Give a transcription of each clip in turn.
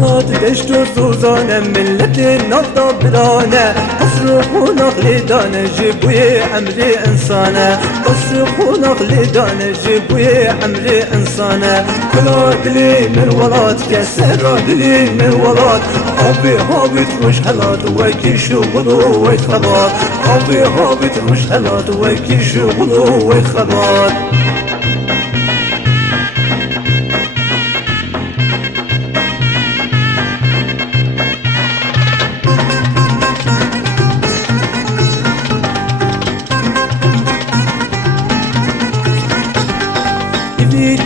ولات دشت و سوزانه ملت نفتا برانه قصر خونق لیدانه جبوی عمری انسانه قصر خونق لیدانه جبوی عمری انسانه کلا دلی من ولات کسر دلی من ولات آبی هابیت خوش هلات وکی شغل و خبات آبی هابیت خوش هلات وکی شغل و خبات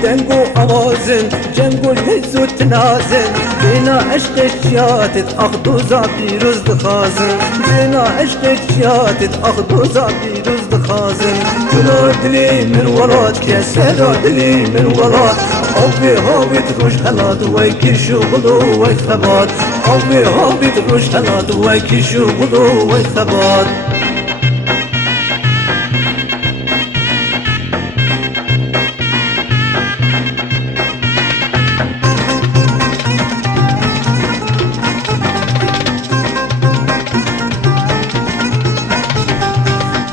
دنگو آوازن جنگو لزو تنازن بينا عشق الشياتت أخدو زابي رزد خازن بينا عشق الشياتت أخدو زابي رزد خازن كلو دلي من ولاد كسر دلي من ولاد أوبي هوبي تروش هلاد ويكي شغلو ويخبات أوبي هوبي تروش هلاد ويكي شغلو ويخبات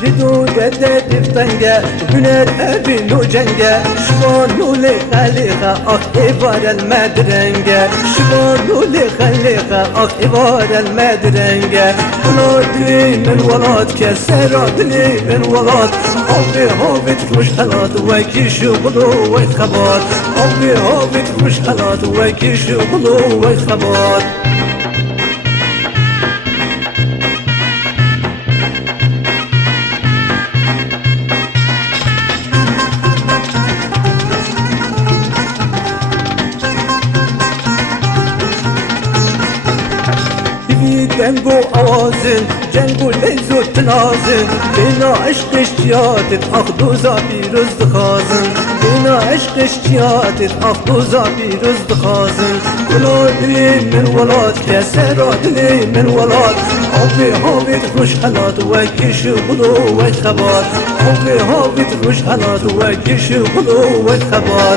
ردو دد دفتنگه هنر ابن و جنگه شبانو لخلیقه اخ ایوار المدرنگه شبانو لخلیقه اخ ایوار المدرنگه کلا دلی من ولاد کسر دلی من ولاد آبی هابی تروش هلاد وکی شغلو وی خبات آبی هابی تروش هلاد وکی شغلو وی خبات دنگو آوازن جنگو لزو تنازن بينا عشق اشتياتت أخدو زابي رزد خازن بينا عشق اشتياتت أخدو زابي رزد خازن كلا دلي من ولاد كسر دلي من ولاد أوبي هابي تخش هلاد وكي شغلو وخبات أوبي هابي تخش هلاد وكي شغلو وخبات